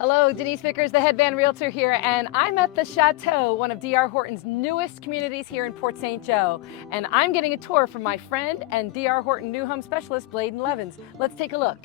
Hello, Denise Vickers, the Headband Realtor here, and I'm at the Chateau, one of D.R. Horton's newest communities here in Port St. Joe. And I'm getting a tour from my friend and D.R. Horton new home specialist, Bladen Levins. Let's take a look.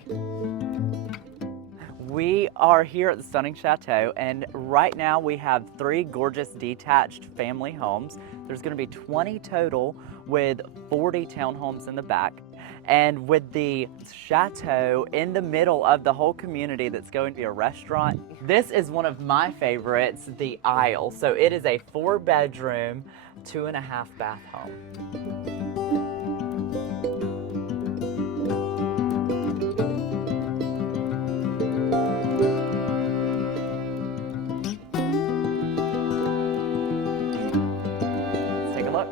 We are here at the stunning Chateau, and right now we have 3 gorgeous detached family homes. There's going to be 20 total with 40 townhomes in the back. And with the Chateau in the middle of the whole community that's going to be a restaurant, this is one of my favorites, the Isle. So it is a 4-bedroom, 2.5-bath home. Take a look.